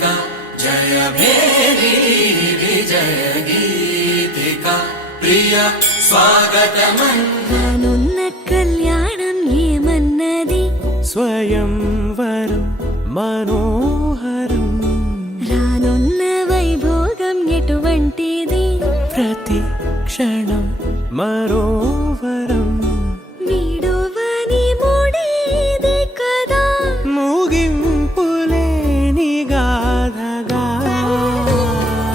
गीतिका जय भेरी विजय गीतिका प्रिय स्वागतमन्नुन्न कल्याणं ఏమన్నది స్వయంవరం మనోహరం రానున్న వైభోగం ఎటువంటిది ప్రతి క్షణం మరోవరం వీడువని మూడేది కదా ముగింపులేని గాథగా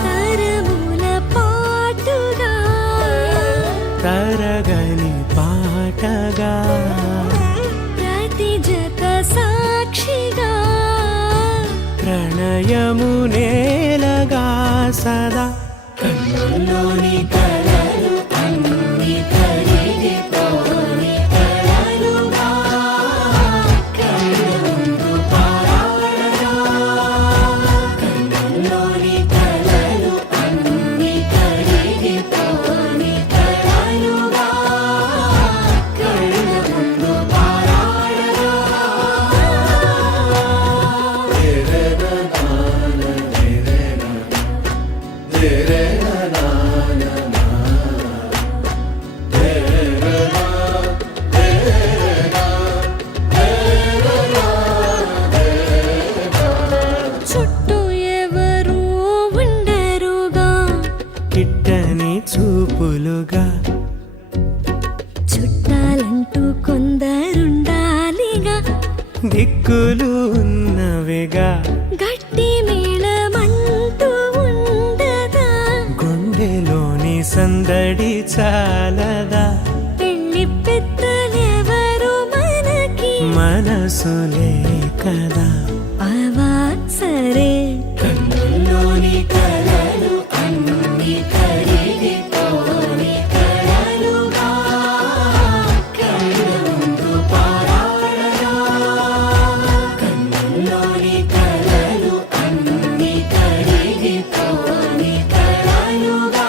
తరముల పాటుగా తరగని పాటగా ప్రతి జత సాక్షిగా ప్రణయము నేలగా సదా కన్నుల్లోని కలలు అన్ని కరిగిపోని కలలుగా కళ్ళముందు పారాడగా కన్నుల్లోని కలలు అన్ని కరిగిపోని కలలుగా కళ్ళముందు పారాడగా చుట్టూ ఎవరు ఉండరుగా కిట్టని చూపులుగా చుట్టాలంటూ కొందరుండాలిగా దిక్కులు ఉన్నవిగా గట్టి మేళమంటూ ఉండదా గుండెలోని సందడి చాలదా పెళ్లి పెద్దలెవరు మనకి మనసులే కదా అవా సరే కన్నుల్లోని కలలు అన్ని కరిగిపోని కలలుగా కళ్ళముందు పారాడగా కన్నుల్లోని కలలు అన్ని కరిగిపోని కలలుగా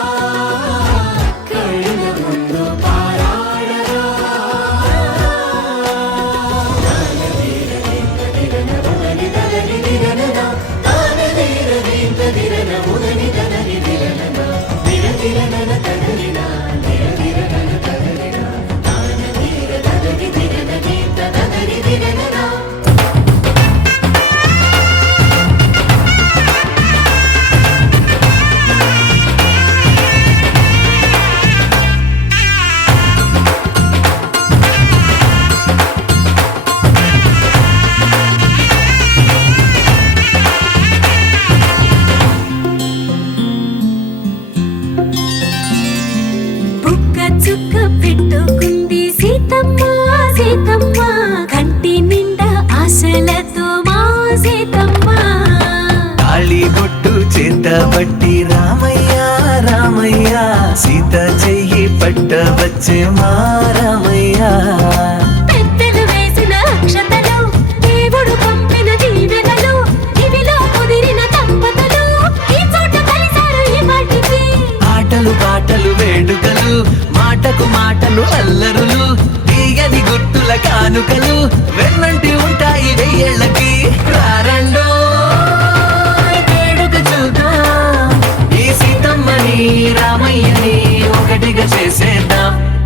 కళ్ళముందు పారాడగా బుక్క చుక్క పెట్టుకుంది సీతమ్మ సీతమ్మ కంటి నిండా ఆశలతో మా సీతమ్మ తాళి బొట్టు చేతబట్టి రామయ్య రామయ్య సీత చెయ్యి పట్ట వచ్చే మా రామయ్య పెద్దలు వేసిన అక్షతలు దేవుడు పంపిన దీవెనలు ఇవిలో కుదిరిన దంపతులు ఈ చోట కలిసారు ఈ వాటికి ఆటలు పాటలు వేడుకలు మాటకు మాటలు అల్లరులు తీయని గుర్తుల కానుకలు వెన్నంటి